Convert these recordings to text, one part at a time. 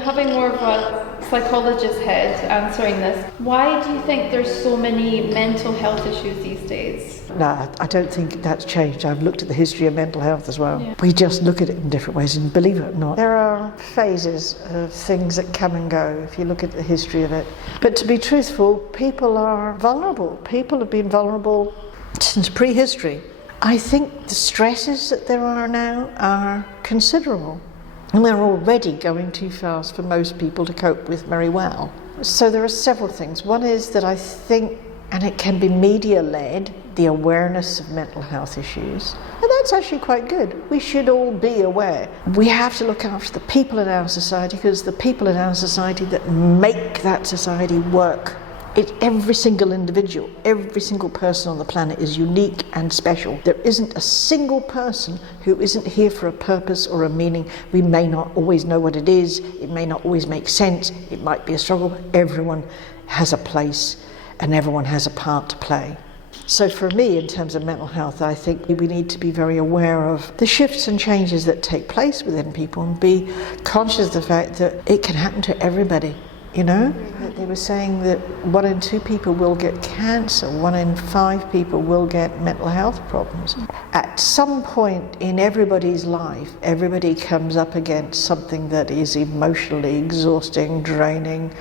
having more of a psychologist head answering this, why do you think there's so many mental health issues these days? No, I don't think that's changed. I've looked at the history of mental health as well. Yeah. We just look at it in different ways, and believe it or not, there are phases of things that come and go if you look at the history of it. But to be truthful, people are vulnerable. People have been vulnerable since prehistory. I think the stresses that there are now are considerable, and they're already going too fast for most people to cope with very well. So there are several things. One is that I think, and it can be media-led, the awareness of mental health issues. And that's actually quite good. We should all be aware. We have to look after the people in our society, because the people in our society that make that society work. Every single individual, every single person on the planet is unique and special. There isn't a single person who isn't here for a purpose or a meaning. We may not always know what it is. It may not always make sense. It might be a struggle. But everyone has a place and everyone has a part to play. So for me, in terms of mental health, I think we need to be very aware of the shifts and changes that take place within people, and be conscious of the fact that it can happen to everybody. You know, they were saying that 1 in 2 people will get cancer, 1 in 5 people will get mental health problems. At some point in everybody's life, everybody comes up against something that is emotionally exhausting, draining,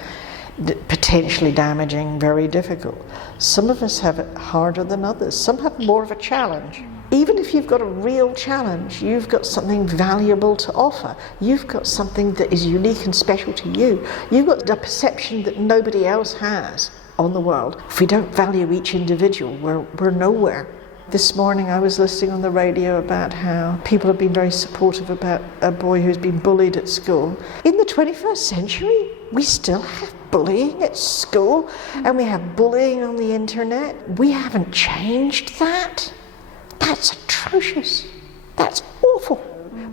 potentially damaging, very difficult. Some of us have it harder than others. Some have more of a challenge. Even if you've got a real challenge, you've got something valuable to offer. You've got something that is unique and special to you. You've got a perception that nobody else has on the world. If we don't value each individual, we're nowhere. This morning I was listening on the radio about how people have been very supportive about a boy who's been bullied at school. In the 21st century, we still have bullying at school, and we have bullying on the internet. We haven't changed that. That's atrocious. That's awful.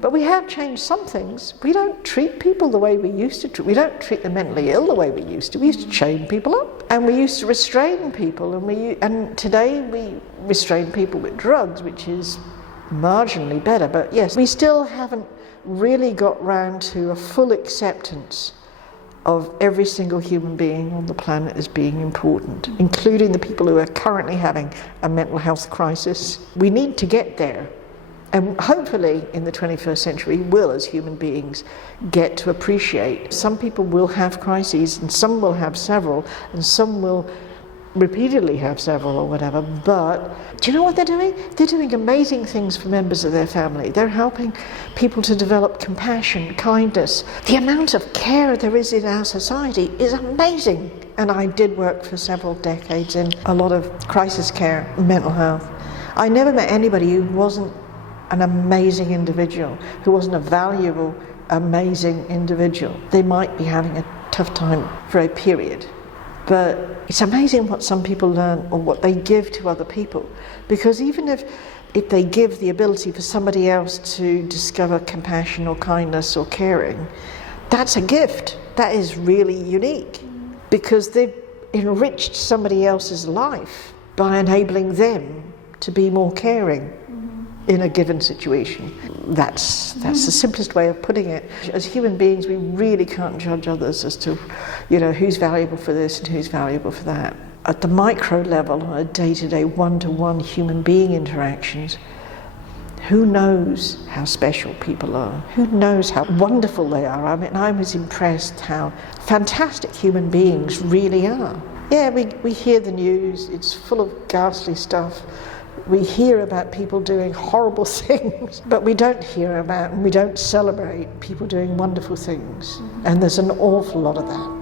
But we have changed some things. We don't treat people the way we used to treat. We don't treat the mentally ill the way we used to. We used to chain people up, and we used to restrain people, and today we restrain people with drugs, which is marginally better. But yes, we still haven't really got round to a full acceptance of every single human being on the planet as being important, including the people who are currently having a mental health crisis. We need to get there, and hopefully in the 21st century we will, as human beings, get to appreciate. Some people will have crises, and some will have several, and some will repeatedly have several or whatever, but do you know what they're doing? They're doing amazing things for members of their family. They're helping people to develop compassion, kindness. The amount of care there is in our society is amazing. And I did work for several decades in a lot of crisis care, mental health. I never met anybody who wasn't an amazing individual, who wasn't a valuable, amazing individual. They might be having a tough time for a period, but it's amazing what some people learn, or what they give to other people. Because even if they give the ability for somebody else to discover compassion or kindness or caring, that's a gift. That is really unique, because they've enriched somebody else's life by enabling them to be more caring in a given situation. That's the simplest way of putting it. As human beings, we really can't judge others as to, who's valuable for this and who's valuable for that. At the micro level, on a day-to-day, one-to-one human being interactions, who knows how special people are? Who knows how wonderful they are? I mean, I was impressed how fantastic human beings really are. Yeah, we hear the news, it's full of ghastly stuff. We hear about people doing horrible things, but we don't hear about and we don't celebrate people doing wonderful things. And there's an awful lot of that.